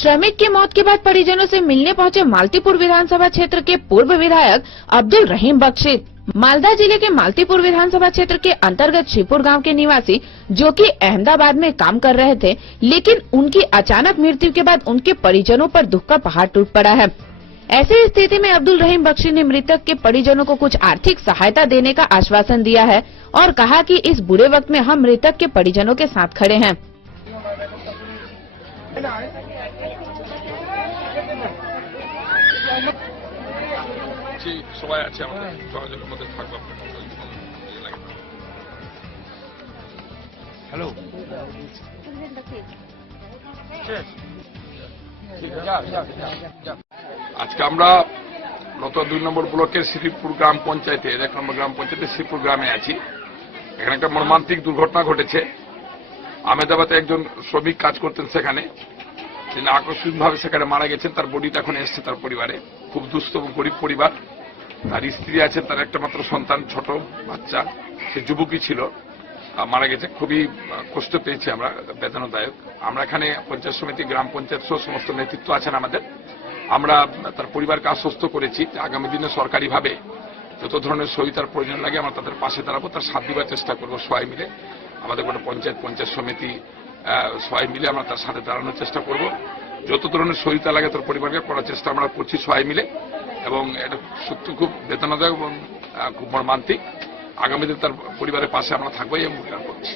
श्रमिक की मौत के बाद परिजनों से मिलने पहुंचे मालतीपुर विधानसभा क्षेत्र के पूर्व विधायक अब्दुल रहीम बख्शी। मालदा जिले के मालतीपुर विधानसभा क्षेत्र के अंतर्गत शिवपुर गांव के निवासी जो कि अहमदाबाद में काम कर रहे थे, लेकिन उनकी अचानक मृत्यु के बाद उनके परिजनों पर दुख का पहाड़ टूट पड़ा है। ऐसी स्थिति में अब्दुल रहीम बख्शी ने मृतक के परिजनों को कुछ आर्थिक सहायता देने का आश्वासन दिया है और कहा कि इस बुरे वक्त में हम मृतक के परिजनों के साथ खड़े हैं। हेलो আজকে আমরা নতুন 2 নম্বর ব্লকের শ্রীপুর গ্রাম পঞ্চায়েতে 1 নম্বর গ্রাম পঞ্চায়েতের শ্রীপুর গ্রামে আছি। এখানে একটা মর্মান্তিক দুর্ঘটনা ঘটেছে। আহমেদাবাদে একজন শ্রমিক কাজ করতেন, সেখানে তিনি আকস্মিকভাবে সেখানে মারা গেছেন। তার বডিটা এখন এসছে তার পরিবারে। খুব দুস্থ গরিব পরিবার। তার স্ত্রী আছেন, তার একটা মাত্র সন্তান, ছোট বাচ্চা, সে যুবকই ছিল, মারা গেছে। খুবই কষ্ট পেয়েছি আমরা, বেদনাদায়ক। আমরা এখানে পঞ্চায়েত সমিতি, গ্রাম পঞ্চায়েত সহ সমস্ত নেতৃত্ব আছেন আমাদের। আমরা তার পরিবারকে আশ্বস্ত করেছি যে আগামী দিনে সরকারিভাবে যত ধরনের সহায়তার প্রয়োজন লাগে আমরা তাদের পাশে দাঁড়াবো, তার সাথ দিবার চেষ্টা করবো। সবাই মিলে আমাদের কোনো পঞ্চায়েত সমিতি সবাই মিলে আমরা তার সাথে দাঁড়ানোর চেষ্টা করব। যত ধরনের সহায়তা লাগে তার পরিবারকে করার চেষ্টা আমরা করছি সবাই মিলে। এবং এটা সত্যি খুব বেদনাদায়ক এবং খুব মর্মান্তিক। আগামী দিনে তার পরিবারের পাশে আমরা থাকবো এই অঙ্গীকার করছি।